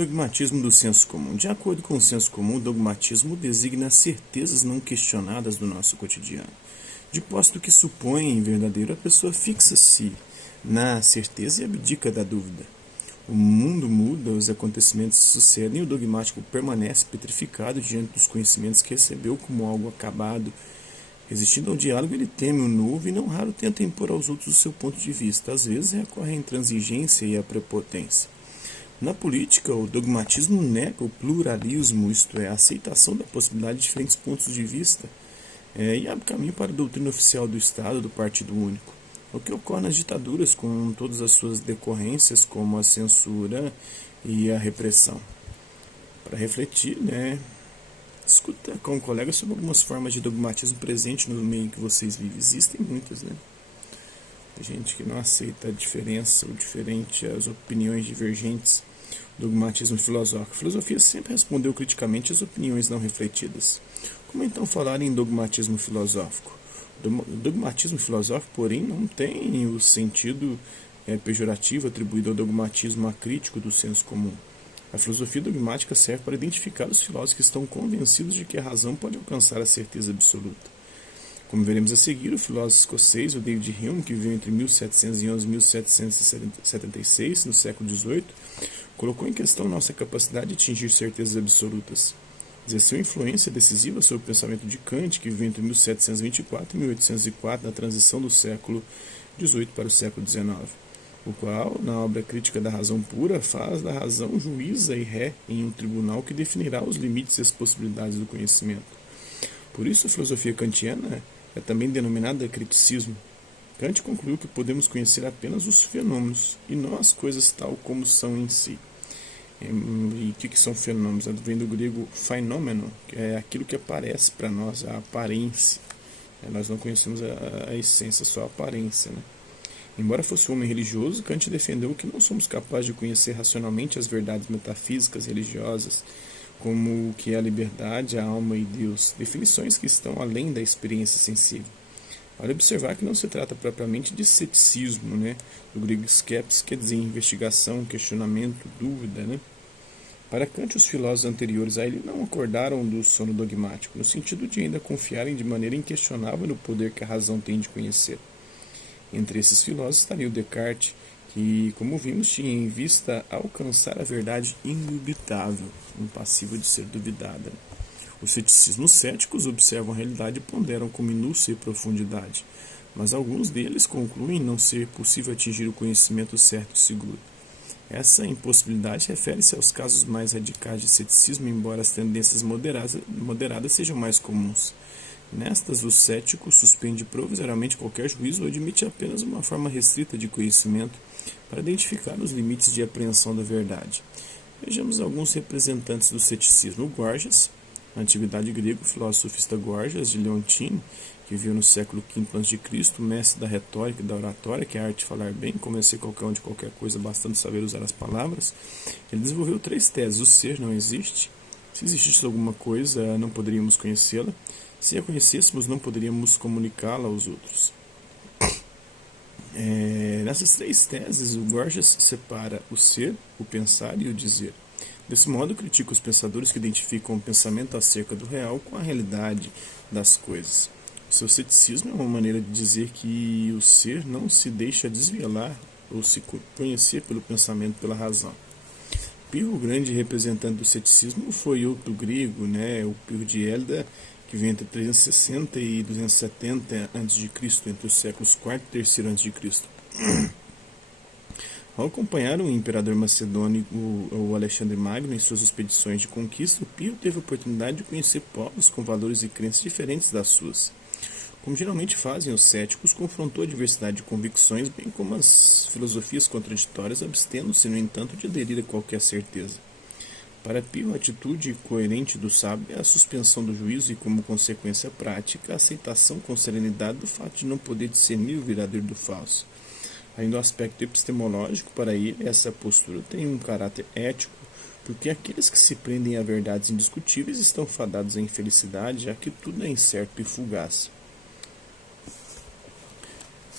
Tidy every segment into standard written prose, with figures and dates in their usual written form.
Dogmatismo do senso comum. De acordo com o senso comum, o dogmatismo designa as certezas não questionadas do nosso cotidiano. De posto que supõe verdadeiro, a pessoa fixa-se na certeza e abdica da dúvida. O mundo muda, os acontecimentos sucedem e o dogmático permanece petrificado diante dos conhecimentos que recebeu como algo acabado. Resistindo ao diálogo, ele teme o novo e não raro tenta impor aos outros o seu ponto de vista. Às vezes recorre à intransigência e à prepotência. Na política, o dogmatismo nega o pluralismo, isto é, a aceitação da possibilidade de diferentes pontos de vista, e abre caminho para a doutrina oficial do Estado, do Partido Único. O que ocorre nas ditaduras, com todas as suas decorrências, como a censura e a repressão. Para refletir, discuta com um colega sobre algumas formas de dogmatismo presente no meio em que vocês vivem. Existem muitas, Tem gente que não aceita a diferença ou diferente, as opiniões divergentes. Dogmatismo filosófico. A filosofia sempre respondeu criticamente às opiniões não refletidas. Como então falar em dogmatismo filosófico? O dogmatismo filosófico, porém, não tem o sentido pejorativo atribuído ao dogmatismo acrítico do senso comum. A filosofia dogmática serve para identificar os filósofos que estão convencidos de que a razão pode alcançar a certeza absoluta. Como veremos a seguir, o filósofo escocês, o David Hume, que viveu entre 1711 e 1776, no século XVIII, colocou em questão nossa capacidade de atingir certezas absolutas. Exerceu influência decisiva sobre o pensamento de Kant, que viveu entre 1724 e 1804, na transição do século XVIII para o século XIX, o qual, na obra Crítica da Razão Pura, faz da razão juíza e ré em um tribunal que definirá os limites e as possibilidades do conhecimento. Por isso, a filosofia kantiana é também denominada criticismo. Kant concluiu que podemos conhecer apenas os fenômenos, e não as coisas tal como são em si. E o que são fenômenos? Vem do grego phainomeno, que é aquilo que aparece para nós, a aparência. Nós não conhecemos a essência, só a aparência. Embora fosse um homem religioso, Kant defendeu que não somos capazes de conhecer racionalmente as verdades metafísicas religiosas, como o que é a liberdade, a alma e Deus, definições que estão além da experiência sensível. Vale observar que não se trata propriamente de ceticismo, do grego skepsis, quer dizer investigação, questionamento, dúvida. Para Kant, os filósofos anteriores a ele não acordaram do sono dogmático, no sentido de ainda confiarem de maneira inquestionável no poder que a razão tem de conhecer. Entre esses filósofos estaria o Descartes, que, como vimos, tinha em vista alcançar a verdade indubitável, impassível de ser duvidada. Os ceticismos céticos observam a realidade e ponderam com minúcia e profundidade, mas alguns deles concluem não ser possível atingir o conhecimento certo e seguro. Essa impossibilidade refere-se aos casos mais radicais de ceticismo, embora as tendências moderadas sejam mais comuns. Nestas, o cético suspende provisoriamente qualquer juízo ou admite apenas uma forma restrita de conhecimento para identificar os limites de apreensão da verdade. Vejamos alguns representantes do ceticismo. Gorgias, na antiguidade grega, o filósofo sofista Gorgias de Leontini, que viveu no século V a.C., mestre da retórica e da oratória, que é a arte de falar bem, como é ser qualquer um de qualquer coisa, bastante saber usar as palavras. Ele desenvolveu 3 teses. O ser não existe. Se existisse alguma coisa, não poderíamos conhecê-la. Se a conhecêssemos, não poderíamos comunicá-la aos outros. Nessas 3 teses, o Gorgias separa o ser, o pensar e o dizer. Desse modo, critica os pensadores que identificam o pensamento acerca do real com a realidade das coisas. O seu ceticismo é uma maneira de dizer que o ser não se deixa desvelar ou se conhecer pelo pensamento, pela razão. Pirro, o grande representante do ceticismo, foi outro grego, o Pirro de Élida, que veio entre 360 e 270 a.C., entre os séculos IV e III a.C. Ao acompanhar o imperador macedônico, o Alexandre Magno, em suas expedições de conquista, o Pirro teve a oportunidade de conhecer povos com valores e crenças diferentes das suas. Como geralmente fazem os céticos, confrontou a diversidade de convicções, bem como as filosofias contraditórias, abstendo-se, no entanto, de aderir a qualquer certeza. Para Pirro, a atitude coerente do sábio é a suspensão do juízo e, como consequência prática, a aceitação com serenidade do fato de não poder discernir o verdadeiro do falso. Ainda o aspecto epistemológico, para ele, essa postura tem um caráter ético, porque aqueles que se prendem a verdades indiscutíveis estão fadados à infelicidade, já que tudo é incerto e fugaz.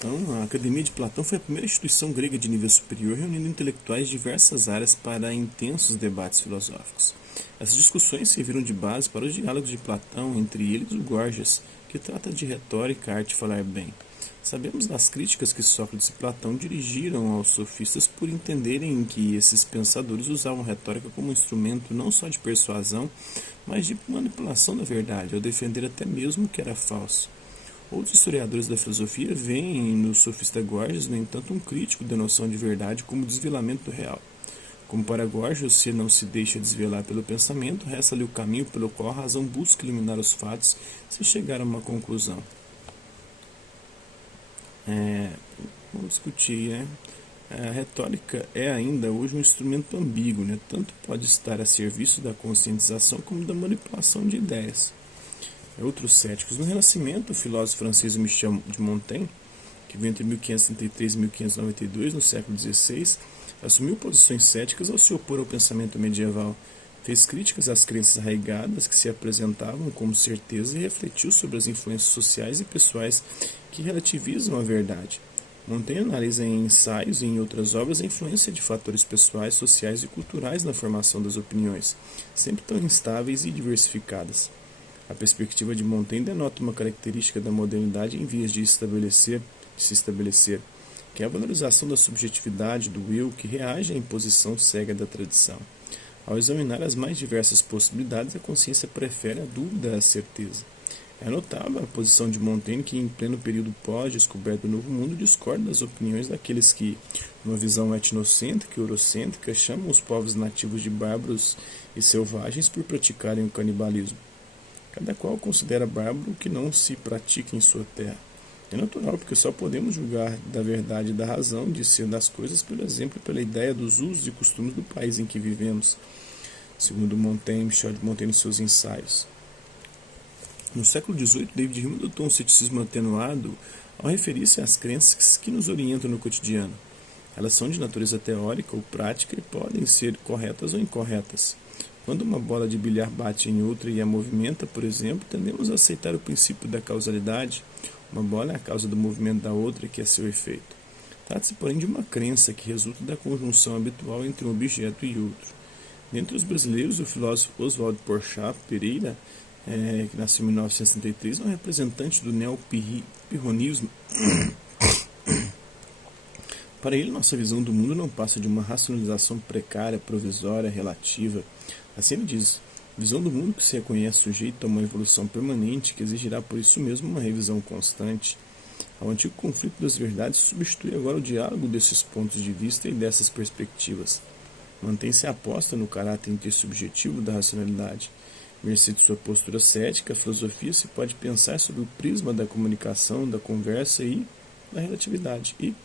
Platão, a Academia de Platão foi a primeira instituição grega de nível superior reunindo intelectuais de diversas áreas para intensos debates filosóficos. Essas discussões serviram de base para os diálogos de Platão, entre eles o Gorgias, que trata de retórica, arte de falar bem. Sabemos das críticas que Sócrates e Platão dirigiram aos sofistas por entenderem que esses pensadores usavam retórica como instrumento não só de persuasão, mas de manipulação da verdade, ao defender até mesmo o que era falso. Outros historiadores da filosofia veem no sofista Gorgias, no entanto, um crítico da noção de verdade como desvelamento do real. Como para Gorgias, se não se deixa desvelar pelo pensamento, resta-lhe o caminho pelo qual a razão busca iluminar os fatos sem chegar a uma conclusão. Vamos discutir, né? A retórica é ainda hoje um instrumento ambíguo, né? Tanto pode estar a serviço da conscientização como da manipulação de ideias. Outros céticos. No Renascimento, o filósofo francês Michel de Montaigne, que viveu entre 1533 e 1592, no século XVI, assumiu posições céticas ao se opor ao pensamento medieval. Fez críticas às crenças arraigadas que se apresentavam como certeza e refletiu sobre as influências sociais e pessoais que relativizam a verdade. Montaigne analisa em ensaios e em outras obras a influência de fatores pessoais, sociais e culturais na formação das opiniões, sempre tão instáveis e diversificadas. A perspectiva de Montaigne denota uma característica da modernidade em vias de se estabelecer, que é a valorização da subjetividade, do eu, que reage à imposição cega da tradição. Ao examinar as mais diversas possibilidades, a consciência prefere a dúvida à certeza. É notável a posição de Montaigne que, em pleno período pós-descoberta do Novo Mundo, discorda das opiniões daqueles que, numa visão etnocêntrica e eurocêntrica, chamam os povos nativos de bárbaros e selvagens por praticarem o canibalismo. Cada qual considera bárbaro o que não se pratica em sua terra. É natural, porque só podemos julgar da verdade e da razão de ser das coisas pelo exemplo e pela ideia dos usos e costumes do país em que vivemos, segundo Michel de Montaigne em seus ensaios. No século XVIII, David Hume adotou um ceticismo atenuado ao referir-se às crenças que nos orientam no cotidiano. Elas são de natureza teórica ou prática e podem ser corretas ou incorretas. Quando uma bola de bilhar bate em outra e a movimenta, por exemplo, tendemos a aceitar o princípio da causalidade. Uma bola é a causa do movimento da outra, que é seu efeito. Trata-se, porém, de uma crença que resulta da conjunção habitual entre um objeto e outro. Dentre os brasileiros, o filósofo Oswaldo Porchat Pereira, que nasceu em 1963, é um representante do neopirronismo. Para ele, nossa visão do mundo não passa de uma racionalização precária, provisória, relativa. Assim ele diz, visão do mundo que se reconhece sujeito a uma evolução permanente que exigirá por isso mesmo uma revisão constante. Ao antigo conflito das verdades substitui agora o diálogo desses pontos de vista e dessas perspectivas. Mantém-se a aposta no caráter intersubjetivo da racionalidade. Mercê de sua postura cética, a filosofia se pode pensar sob o prisma da comunicação, da conversa e da relatividade. E,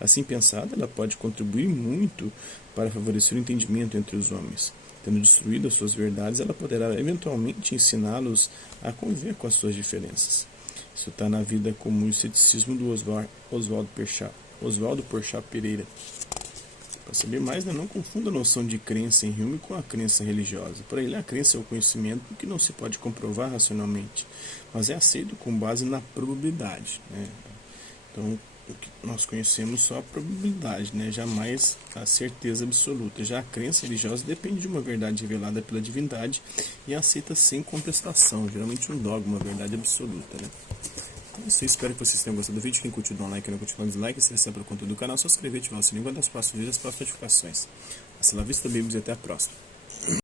assim pensada, ela pode contribuir muito para favorecer o entendimento entre os homens. Tendo destruído as suas verdades, ela poderá eventualmente ensiná-los a conviver com as suas diferenças. Isso está na vida comum e ceticismo do Oswaldo Porchat Pereira. Para saber mais, não confunda a noção de crença em Hume com a crença religiosa. Para ele, a crença é o conhecimento que não se pode comprovar racionalmente, mas é aceito com base na probabilidade. Então, o que nós conhecemos só a probabilidade, jamais a certeza absoluta. Já a crença religiosa depende de uma verdade revelada pela divindade e é aceita sem contestação, geralmente um dogma, uma verdade absoluta. Espero que vocês tenham gostado do vídeo. Quem curtiu, dá um like, quem não curtiu, dá um dislike. Se recebe pelo conteúdo do canal, só se inscrever e ativar o sininho das próximas notificações. Hasta la vista, babies, e até a próxima.